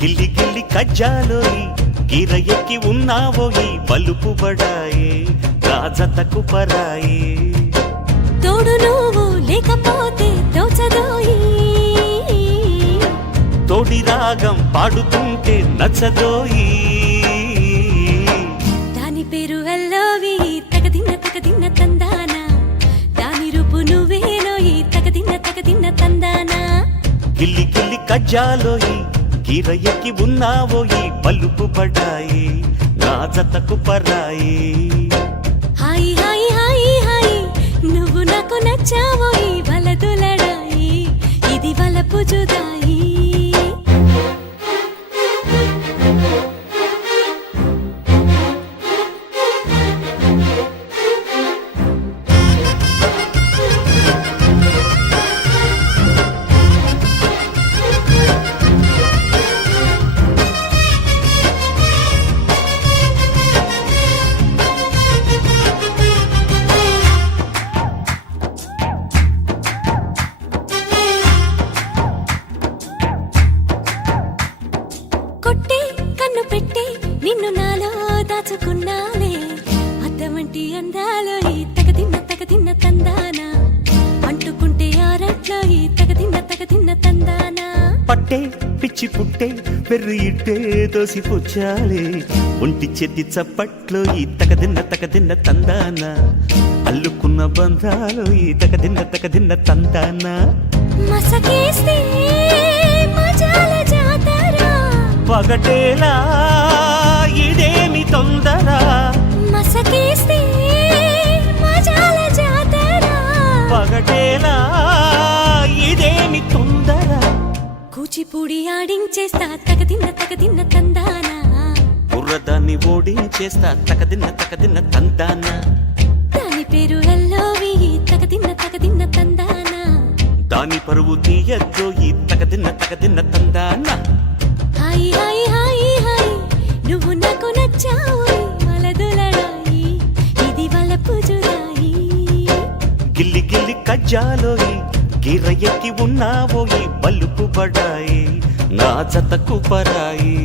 గిల్లి గిల్లి కజ్జాలోయి గిర ఎక్కి ఉన్నావోయి బలుపు బడాయే రాజతకు పరాయే తోడు నువ్వు లేకపోతే తోచదోయి తోడి రాగం పాడుతుంటే నచ్చదోయి దాని పేరు అల్లోవి తగదిన్న తందానా దాని రూపు నువ్వేనోయి తగదిన్న తందానా గిల్లి గిల్లి కజ్జాలోయి గిర ఎక్కి ఉన్నావోయి బలుపు బడాయే రాజతకు పరాయే హాయి హాయి హాయి హాయి నువ్వు నాకు నచ్చావోయి వలదులడాయి ఇది వలపు జుదాయి కొట్టే కన్ను పెట్టే నిన్ను నాలో దాచుకున్నానే అద్దమంటి అందాలో ఈ తగదిన్న తందానా అంటుకుంటే ఆరట్లో ఈ తగదిన్న తందానా పట్టే పిచ్చి పుట్టే పెర్రు ఇట్టే దోసి పుచ్చాలే ఒంటి చేతి చప్పట్లో ఈ తగదిన్న తందాన అల్లుకున్న బంధాలు ఈ తగదిన్న తందాన మసకేస్తే మజాల జాతర పగటేలా ఇదేమి తొందర మసకేస్తే మజాల జాతర పగటేలా ఇదేమి తొందర కూచిపూడి ఆడించేస్తా తగదిన్న తందానా బుర్రదాన్ని ఓడించేస్తా తగదిన్న తందాన దాని పేరు అల్లోవి తగదిన్న తందానా దాని పరువు తీయద్దో ఈ తగదిన్న తందాన హాయి హాయి హాయి హాయి నువ్వు నాకు నచ్చావు వలదులడాయి ఇది వలపు జుదాయి గిల్లి గిల్లి కజ్జాలోయి గిర ఎక్కి ఉన్నావోయి బలుపు బడాయి నా జతకు పరాయి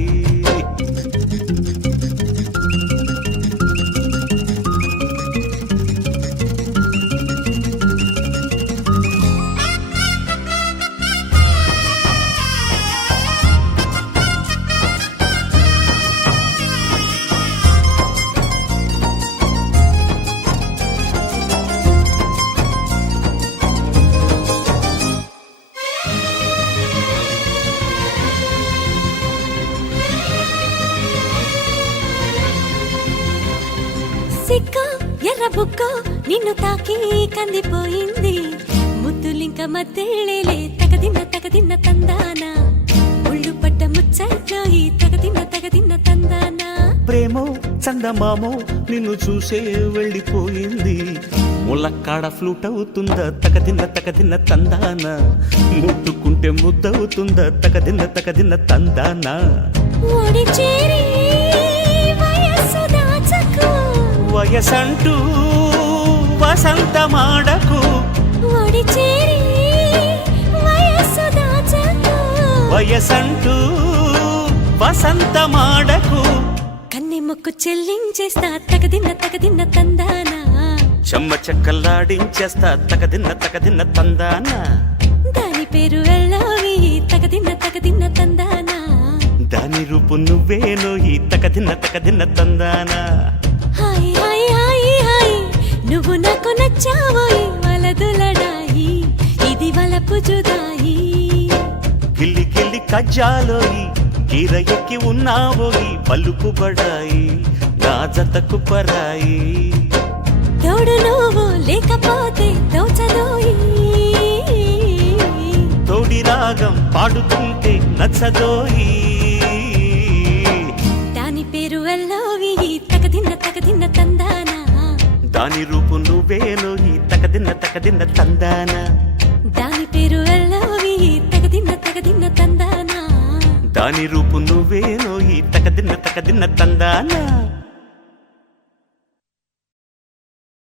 సిక్కు ఎర్ర బుక్కు నిన్ను తాకి కందిపోయింది ముద్దులింక మద్దెళ్ళేలే తగదిన్న తందానా ఒళ్ళు పడ్డ ముచ్చట్లో ఈ తగదిన్న తందానా ప్రేమో చందమామో నిన్ను చూసే వెళ్ళిపోయింది ములక్కాడ ఫ్లూట్ అవుతుందా తగదిన్న తందాన ముట్టుకుంటే ముద్దవుతుందా తగదిన్న తందాన ఓడి చేరి వయస్సు దాచకు వయసంటూ వసంతమాడకు ఓడి చేరి వయస్సు దాచకు వయసంటూ వసంతమాడకు కన్నె మొక్కు చెల్లించేస్తా తగదిన్న తందానా చెమ్మ చెక్కల్లాడించేస్తా తగదిన్న తందాన దాని పేరు వెళ్ళవి తగదిన్న తందానా దాని రూపు నువ్వేనో ఈ తగదిన్న తందాన హాయి హాయి హాయి హాయి నువ్వు నాకు నచ్చావోయి వలదులడాయి ఇది వలపు జుదాయి గిల్లి గిల్లి కజ్జాలోయి గిర ఎక్కి ఉన్నావోయి పలుకు బడాయి నా జతకు పరాయి తోడు నువ్వు లేకపోతే తోచదోయి తోడి రాగం పాడుతుంటే నచ్చదోయి దాని పేరు అల్లోవి తగదిన్న తందానా దాని రూపు నువ్వేనో ఈ తగదిన్న తందాన దాని పేరు అల్లోవి తగదిన్న తందానా దాని రూపు నువ్వేనో ఈ తగదిన్న తందాన